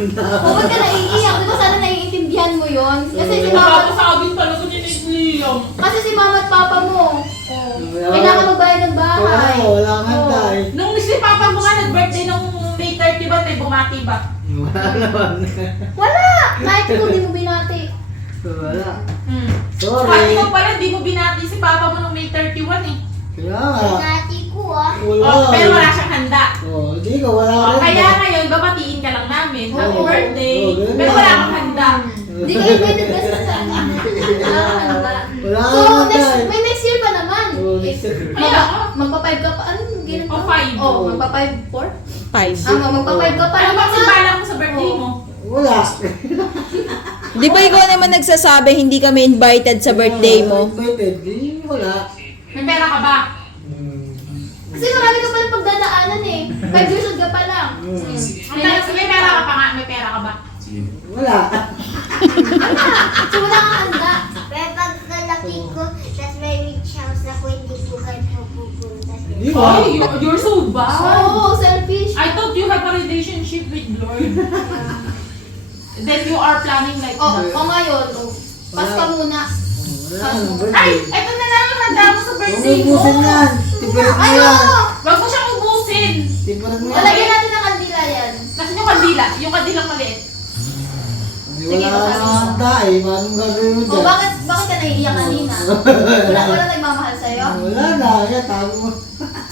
Huwag ka naiiyak. Di ba sana naiintindihan mo yun? Kasi si mama... Napapasabing talaga ni Liam. Kasi si mama at papa mo. Kailangan magbayad ng bahay. Wala nga tayo. Nung si Papa mo nga nag-birthday nung May 30 ba, may bumati ba? Wala naman. Wala! Kahit kung di mo binati. Wala. Pati Sorry. ko pala, di mo binati si Papa mo nung May 31 eh. Kaya nga. Binati ko Wala. Oh, pero wala siyang handa. Hindi ko. Wala Oh, rin. kaya ngayon, babatiin ka lang namin. Happy Oo. birthday. Oo, Pero wala kang handa. Hindi kayo pwede basta sa ano. Wala kang handa. Wala So, nga may next year pa naman. next year. Kaya ako. Magpa-5 ka pa. Ano yung ganun? O, 5. Oo, magpa-5, 4? 5. Magpa-5 ka pa. Ano bang simbalan mo sa birthday mo? Wala. Di ba ikaw naman nagsasabi hindi kami invited sa birthday mo? Invited. Di, wala. May pera ka ba? Kasi marami ka pa ng pagdadaanan eh. 5 years old ka pa lang. May pera ka pa nga, may pera ka ba? Wala. So wala kang handa. Pero pagkalaki ko, tas may rich house ako, hindi ko kayo pupunta. Di ba? Oh, you're so bad. Oo, selfish. I thought you have a relationship with Lord. Then you are planning like O that. ngayon, pas ka muna. Wala nang Ay, birthday. eto na lang yung handa mo sa birthday mo. Ubusin yan. Tipirin mo Ay, yan. oo! Wag mo siyang ubusin. Tipirin mo yan. Lalagyan natin ng kandila yan. Nasaan yung kandila? Yung kandilang maliit. Hindi wala nang handa eh. Manong gagawin mo O dyan? bakit ka naiiyak kanina? Wala nagmamahal sa'yo? Wala na. Kaya tago mo.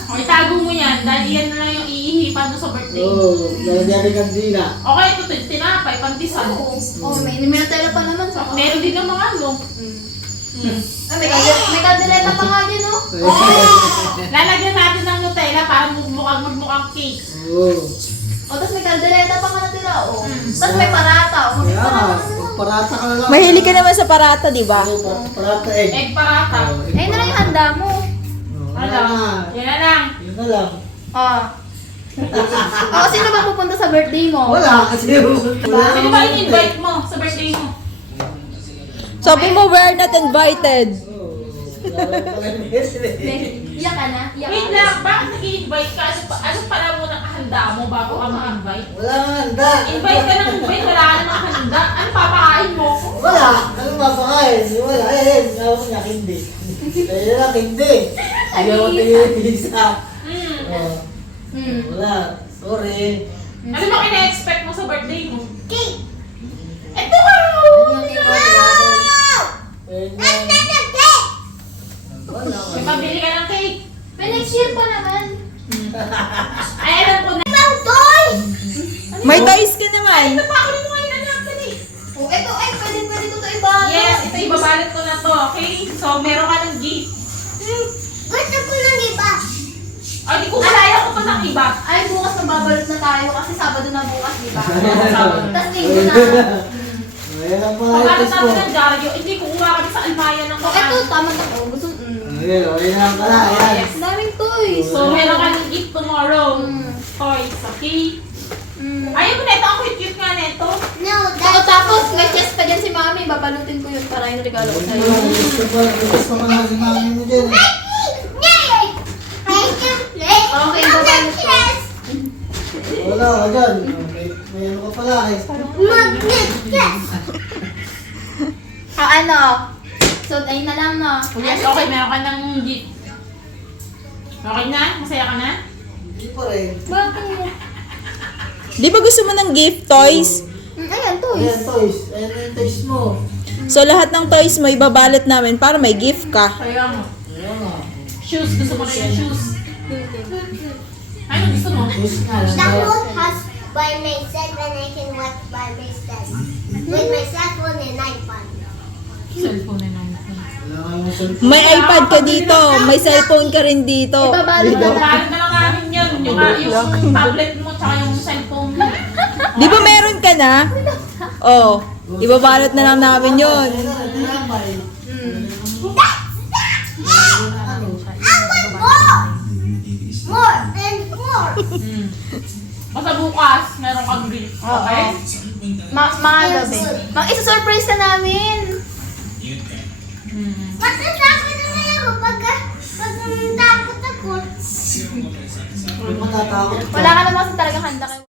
O, itago mo yan dahil yan na lang yung iihipan mo sa birthday. Oo. Lalagyan ni Kandila. Okay, ito tinapay, pantisan. Oo, may Nutella pa naman sa Meron din ng mga ano. Ay, may kandileta pa nga yun, no? Lalagyan natin ng Nutella para magmukhang cake. Oo. O, tapos may kandileta pa nga natira, o. Tapos may parata, o. May Kaya nga. parata na naman. Parata ka na lang. Mahilig ka naman sa parata, di ba? Oo, parata egg. Egg parata. Oo, egg Ayun na lang yung handa mo. Wala Ano? na. Yan na lang. Yun na lang. O, sino ba pupunta sa birthday mo? Wala kasi wala. Sino ba in-invite mo sa birthday mo? Sabi mo, we're not invited. Iyak ka na? Iyak Wait ka na? lang, bakit nag-i-invite ka? Ano pala muna handa mo bago ka ma-invite? Wala nga handa. Invite ka ng invite, wala ka namang handa. Ano papakain mo? Wala. Ano mapakain? Wala. Gawin niya hindi. Kaya lang hindi. Gawin niya isa. Wala. Sorry. Ano ba kina-expect mo sa birthday mo? Cake! Ito ba? Wala. May pabili ka ng cake. May next year pa naman. Ay, alam ko na. Ibang toy! May toys ka naman. Ito pa ako rin mo ngayon anak ka eh. O, eto, ay, pwede ito ibalot. Yes, ito ibabalot ko na to, okay? So, meron ka ng gift. Gusto ko ng iba. O, di ko malaya ko pa ng iba. Ay, bukas magbabalot na tayo kasi Sabado na bukas, di ba? Sabado. Tapos Linggo na. Ayan ang mga Pagkatapos ipos ko. namin ng Dario, hindi kukuha kami sa almaya ng O, eto, tama na. O, gusto, Ayan na pala. Ayan. Yes. Ang daming toys. So, meron ka ng gift tomorrow. Toys, okay? Ayaw mo na ito, ang cute-cute nga nito. No, O, tapos, may chest pa dyan si Mami. Babalutin ko yun para yung regalo ko sa'yo. Gusto ko nga si mami mo dyan. Okay, babalot ko. Wala ka dyan. May ano ka pala eh. Magnet, yes! Ano? So, ayun na lang, no? Yes, okay, meron ka ng gift. Okay na? Masaya ka na? Hindi pa rin. Bakit? Di ba gusto mo ng gift toys? Ayan, toys. Ayan, toys. Ayan yung toys mo. So lahat ng toys mo ibabalot namin para may gift ka. Kaya mo. Ayan nga. Shoes, gusto mo rin yung shoes. Ano gusto mo? Toys nga. The whole house by myself and I can watch by myself. With my cell phone and iPad. Cellphone na naman. Wala nga yung cellphone. May iPad ka dito, may cellphone ka rin dito. Ibabalot na lang. Babalot na lang namin yun. Yung tablet mo tsaka yung cellphone mo. Di ba meron ka na? Oh, ibabalot na lang namin yun. More and more! Basta bukas, meron kang gift. Okay? Mga gabi. Isa-surprise ka namin. Matatakot na nga ako pag takot ako. Matatakot ka. Wala ka naman kasi talagang handa kayo.